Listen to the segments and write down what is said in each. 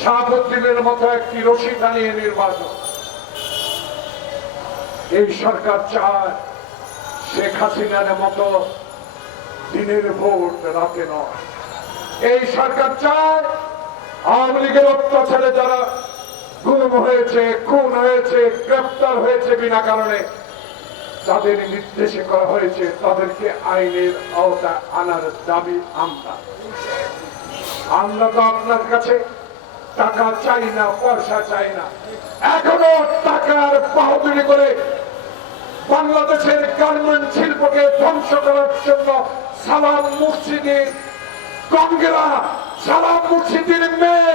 শাহাবুদ্দিনের মতো একটি রশি টানিয়ে নির্বাচন। এই সরকার চায় শেখ হাসিনার মতো দিনের ভোট রাতে নয়। এই সরকার চায় আওয়ামী লীগের অত্যাচারে যারা গুম হয়েছে, খুন হয়েছে, গ্রেপ্তার হয়েছে বিনা কারণে, যাদের নির্দেশে করা হয়েছে তাদেরকে আইনের আওতায় আনার দাবি আমরা তো আপনার কাছে টাকা চাই না, পয়সা চাই না। এখনো টাকার বাহাদুরি করে বাংলাদেশের গার্মেন্ট শিল্পকে ধ্বংস করার জন্য সালাম মুর্শিদির কংগ্রা, সালাম মুর্শিদির মেয়ে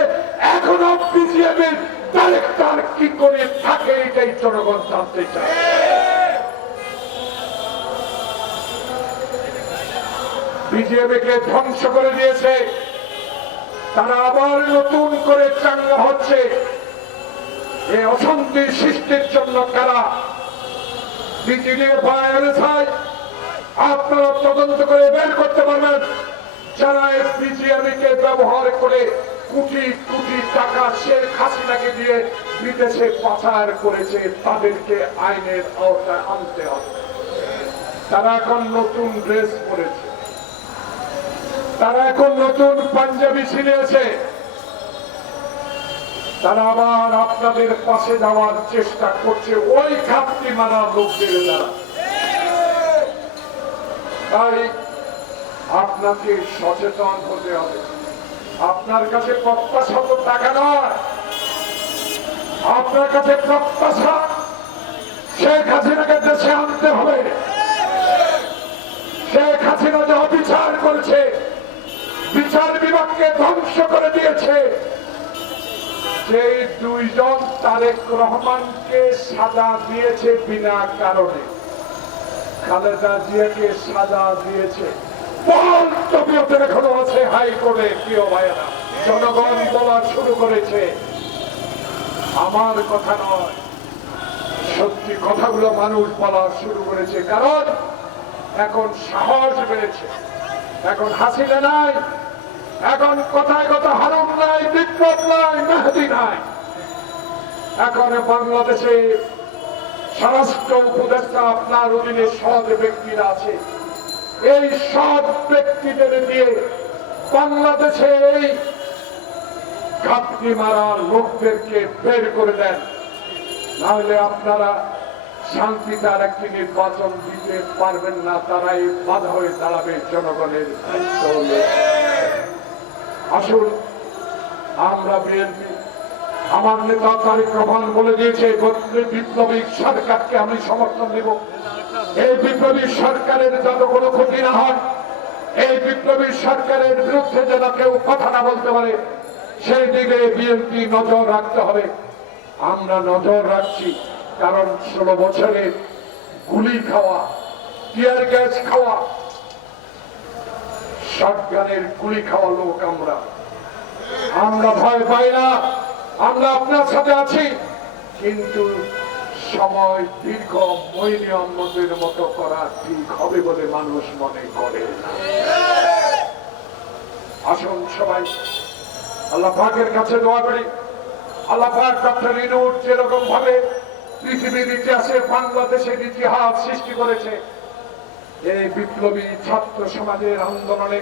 এখনো বিজিএমের ডাইরেক্টর কি করে থাকে, এটাই জনগণ জানতে চায়। বিজেপিকে ধ্বংস করে দিয়েছে, তারা আবার নতুন করে চাঙ্গা হচ্ছে। এই অশান্তি সৃষ্টির জন্য কারা? আপনারা তদন্ত করে বের করতে পারবেন যারা এই বিজেপিকে ব্যবহার করে কোটি কোটি টাকা শেখ হাসিনাকে দিয়ে বিদেশে পাচার করেছে, তাদেরকে আইনের আওতায় আনতে হবে। তারা এখন নতুন ড্রেস পরেছে, তারা এখন নতুন পাঞ্জাবি ছিনিয়েছে, তারা আবার আপনাদের পাশে যাওয়ার চেষ্টা করছে ওই ঘাপটি মারা লোকদের দ্বারা। তাই আপনাকে সচেতন হতে হবে। আপনার কাছে প্রত্যাশা তো টাকা নয়, আপনার কাছে প্রত্যাশা শেখ হাসিনাকে দেশে আনতে হবে। শেখ হাসিনা যে অবিচার করেছে, বিচার বিভাগকে ধ্বংস করে দিয়েছে, সেই দুইজন তারেক রহমানকে সাজা দিয়েছে বিনা কারণে, খালেদা জিয়াকে সাজা দিয়েছে এখনো আছে হাইকোর্টে। প্রিয় ভাইয়েরা, জনগণ বলা শুরু করেছে, আমার কথা নয়, সত্যি কথাগুলো মানুষ বলা শুরু করেছে। কারণ এখন সাহস বেড়েছে, এখন হাসিনা নাই, এখন কথায় কথা হারুন নাই, বিপ্লব নাই, মেহেদী নাই। এখন বাংলাদেশে স্বরাষ্ট্র উপদেষ্টা আপনার অধীনে সৎ ব্যক্তিরা আছে। এই সৎ ব্যক্তিদের দিয়ে বাংলাদেশে এই ঘাপটি মারা লোকদেরকে বের করে দেন, নাহলে আপনারা শান্তিদার একটি নির্বাচন দিতে পারবেন না। তারাই বাধা হয়ে দাঁড়াবে জনগণের দায়িত্ব হলে। আসুন আমরা বিএনপি, আমার নেতা তারেক রহমান বলে দিয়েছে, বিপ্লবী সরকারকে আমি সমর্থন দেব। এই বিপ্লবী সরকারের যত কোনো ক্ষতি না হয়, এই বিপ্লবী সরকারের বিরুদ্ধে যেন কেউ কথা না বলতে পারে, সেই দিকে বিএনপি নজর রাখতে হবে। আমরা নজর রাখছি, কারণ 16 বছরে গুলি খাওয়া, টিয়ার গ্যাস খাওয়া, শটগানের গুলি খাওয়া লোক আমরা ভয় পাই না। আমরা আপনার সাথে আছি, কিন্তু সময় দীর্ঘ মহিনিয়মদের মতো করা ঠিক হবে বলে মানুষ মনে করে না। আসুন সবাই আল্লাহ পাকের কাছে দোয়া করি। আল্লাহ পাক ডক্টর ইনুর যেরকম ভাবে পৃথিবীর ইতিহাসে বাংলাদেশের ইতিহাস সৃষ্টি করেছে, এই বিপ্লবী ছাত্র সমাজের আন্দোলনে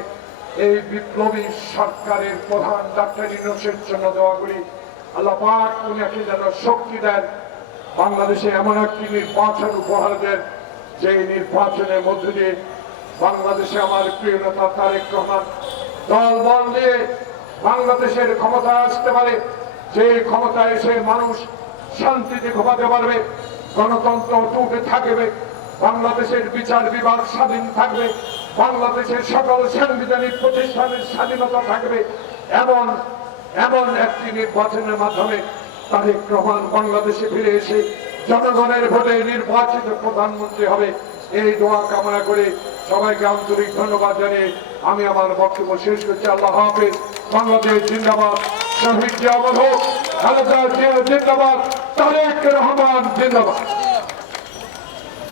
এই বিপ্লবী সরকারের প্রধান ডক্টর ইউনূসের জন্য দোয়া করি। আল্লাহ পাক উনাকে যেন শক্তি দেন, বাংলাদেশে এমন একটি নির্বাচন উপহার দেন, যে নির্বাচনের মধ্য দিয়ে বাংলাদেশে আমার প্রিয় নেতা তারেক রহমান দলবল নিয়ে বাংলাদেশের ক্ষমতা আসতে পারে, যে ক্ষমতায় এসে মানুষ শান্তিতে ঘুমাতে পারবে, গণতন্ত্র টুটে থাকবে, বাংলাদেশের বিচার বিভাগ স্বাধীন থাকবে, বাংলাদেশের সকল সাংবিধানিক প্রতিষ্ঠানের স্বাধীনতা থাকবে। এমন একটি নির্বাচনের মাধ্যমে তারেক রহমান বাংলাদেশে ফিরে এসে জনগণের ভোটে নির্বাচিত প্রধানমন্ত্রী হবে, এই দোয়া কামনা করে সবাইকে আন্তরিক ধন্যবাদ জানিয়ে আমি আমার বক্তব্য শেষ করছি। আল্লাহ হাফেজ। বাংলাদেশ জিন্দাবাদ, শহীদ জিয়া অমর হোক, খালেদা জিয়া জিন্দাবাদ, তারেক রহমান জিন্দাবাদ।